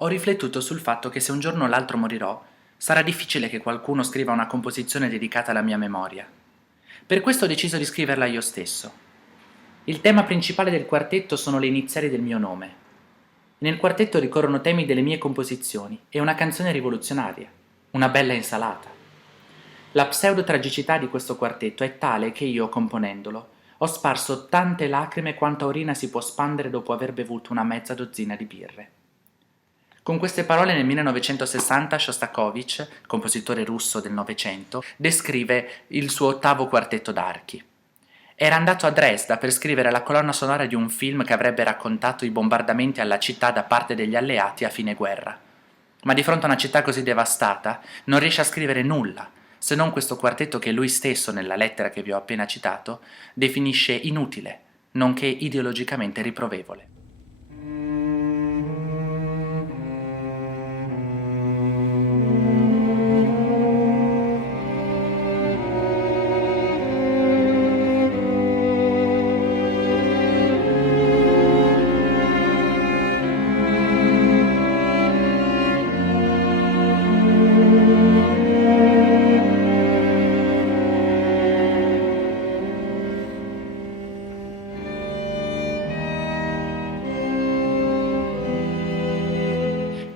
Ho riflettuto sul fatto che se un giorno o l'altro morirò, sarà difficile che qualcuno scriva una composizione dedicata alla mia memoria. Per questo ho deciso di scriverla io stesso. Il tema principale del quartetto sono le iniziali del mio nome. Nel quartetto ricorrono temi delle mie composizioni e una canzone rivoluzionaria, una bella insalata. La pseudo-tragicità di questo quartetto è tale che io, componendolo, ho sparso tante lacrime quanta urina si può spandere dopo aver bevuto una mezza dozzina di birre. Con queste parole nel 1960 Shostakovich, compositore russo del Novecento, descrive il suo ottavo quartetto d'archi. Era andato a Dresda per scrivere la colonna sonora di un film che avrebbe raccontato i bombardamenti alla città da parte degli alleati a fine guerra. Ma di fronte a una città così devastata non riesce a scrivere nulla, se non questo quartetto che lui stesso, nella lettera che vi ho appena citato, definisce inutile, nonché ideologicamente riprovevole.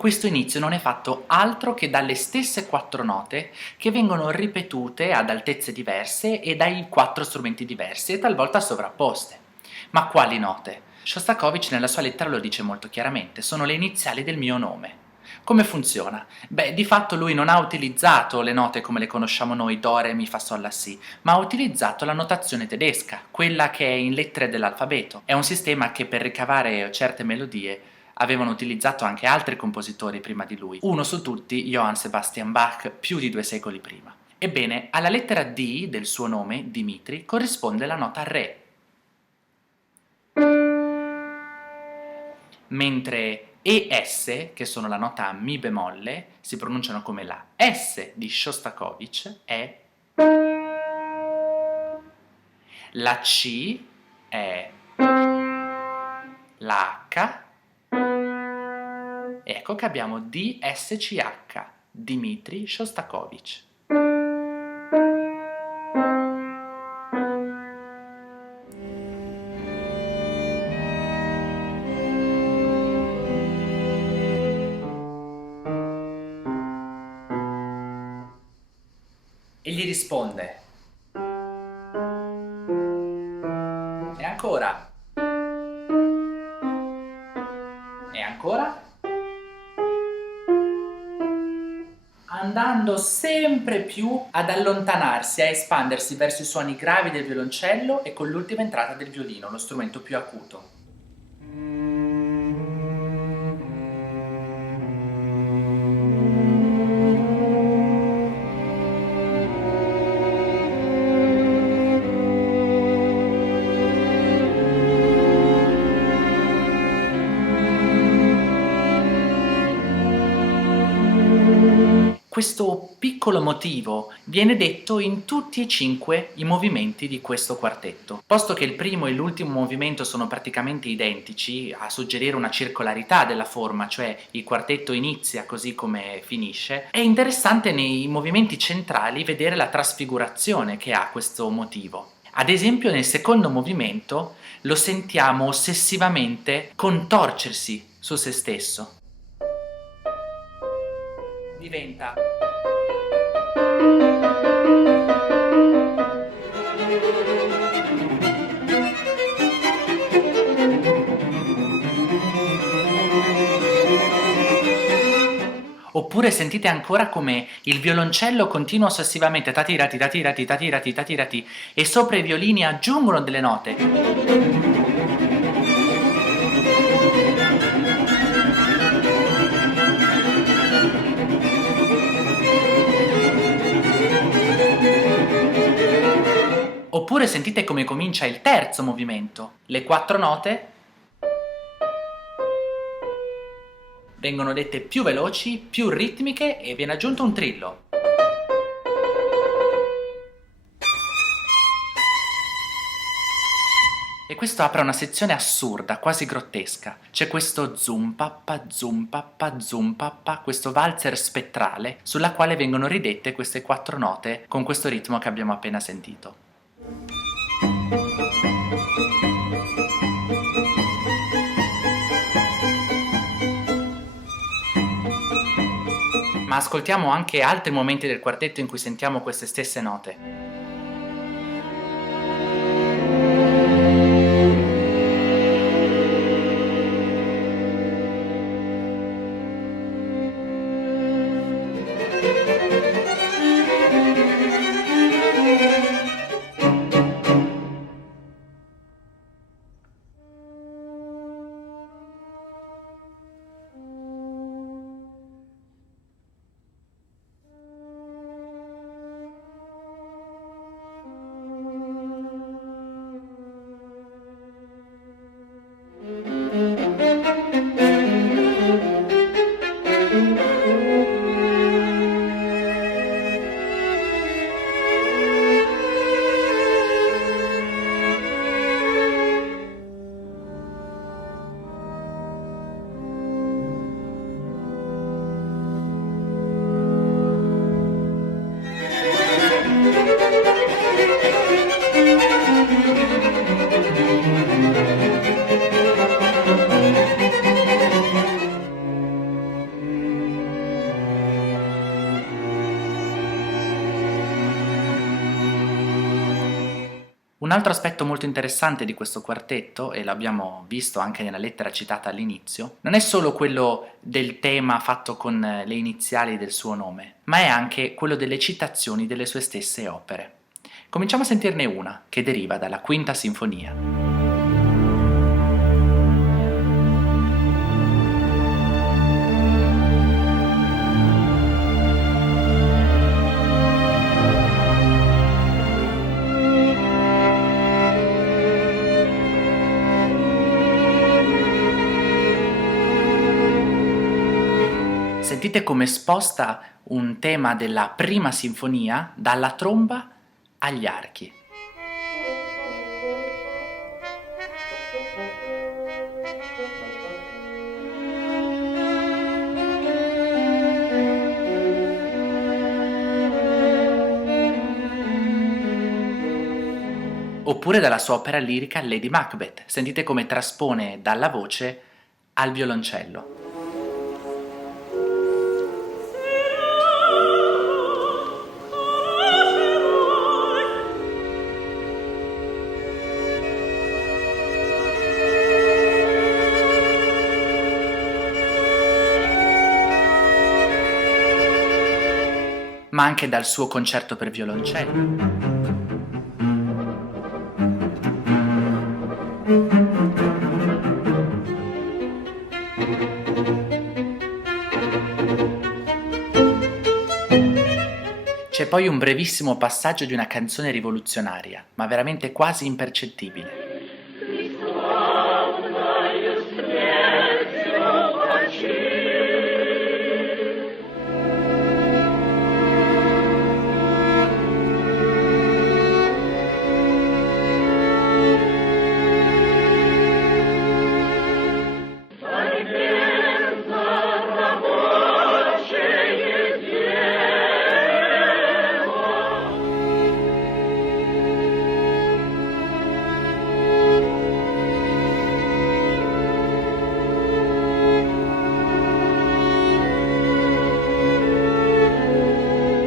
Questo inizio non è fatto altro che dalle stesse quattro note che vengono ripetute ad altezze diverse e dai quattro strumenti diversi e talvolta sovrapposte. Ma quali note? Shostakovich nella sua lettera lo dice molto chiaramente, sono le iniziali del mio nome. Come funziona? Beh, di fatto lui non ha utilizzato le note come le conosciamo noi, do, re, mi, fa, sol, la, si, ma ha utilizzato la notazione tedesca, quella che è in lettere dell'alfabeto. È un sistema che per ricavare certe melodie avevano utilizzato anche altri compositori prima di lui, uno su tutti Johann Sebastian Bach più di 2 secoli prima. Ebbene, alla lettera D del suo nome, Dimitri, corrisponde la nota Re, mentre E e S, che sono la nota Mi bemolle, si pronunciano come la S di Shostakovich, è la C, è la H, ecco che abbiamo DSCH, Dmitri Shostakovich. E gli risponde. E ancora. E ancora. Andando sempre più ad allontanarsi, a espandersi verso i suoni gravi del violoncello e con l'ultima entrata del violino, lo strumento più acuto. Questo piccolo motivo viene detto in tutti e 5 i movimenti di questo quartetto. Posto che il primo e l'ultimo movimento sono praticamente identici, a suggerire una circolarità della forma, cioè il quartetto inizia così come finisce, è interessante nei movimenti centrali vedere la trasfigurazione che ha questo motivo. Ad esempio nel secondo movimento lo sentiamo ossessivamente contorcersi su se stesso. Diventa oppure sentite ancora come il violoncello continua ossessivamente tatirati tatirati tatirati tatirati e sopra i violini aggiungono delle note. Oppure sentite come comincia il terzo movimento. Le 4 note vengono dette più veloci, più ritmiche e viene aggiunto un trillo. E questo apre una sezione assurda, quasi grottesca. C'è questo zum pappa, questo valzer spettrale sulla quale vengono ridette queste 4 note con questo ritmo che abbiamo appena sentito. Ma ascoltiamo anche altri momenti del quartetto in cui sentiamo queste stesse note. Un altro aspetto molto interessante di questo quartetto, e l'abbiamo visto anche nella lettera citata all'inizio, non è solo quello del tema fatto con le iniziali del suo nome, ma è anche quello delle citazioni delle sue stesse opere. Cominciamo a sentirne una, che deriva dalla Quinta Sinfonia. Sentite come sposta un tema della prima sinfonia dalla tromba agli archi. Oppure dalla sua opera lirica Lady Macbeth. Sentite come traspone dalla voce al violoncello. Ma anche dal suo concerto per violoncello. C'è poi un brevissimo passaggio di una canzone rivoluzionaria, ma veramente quasi impercettibile.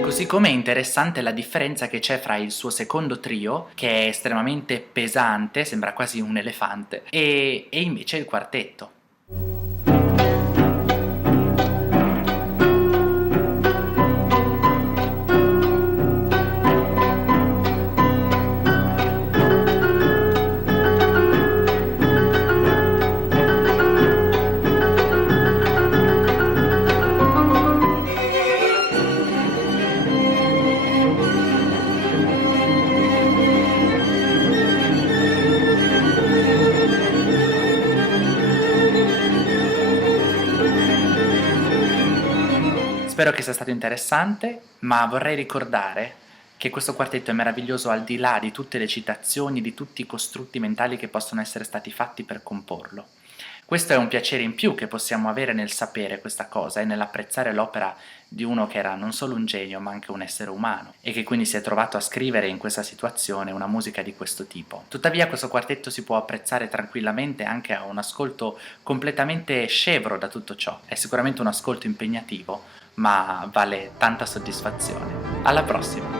Così come è interessante la differenza che c'è fra il suo secondo trio, che è estremamente pesante, sembra quasi un elefante, e invece il quartetto. Spero che sia stato interessante, ma vorrei ricordare che questo quartetto è meraviglioso al di là di tutte le citazioni, di tutti i costrutti mentali che possono essere stati fatti per comporlo. Questo è un piacere in più che possiamo avere nel sapere questa cosa e nell'apprezzare l'opera di uno che era non solo un genio, ma anche un essere umano, e che quindi si è trovato a scrivere in questa situazione una musica di questo tipo. Tuttavia questo quartetto si può apprezzare tranquillamente anche a un ascolto completamente scevro da tutto ciò. È sicuramente un ascolto impegnativo, ma vale tanta soddisfazione. Alla prossima!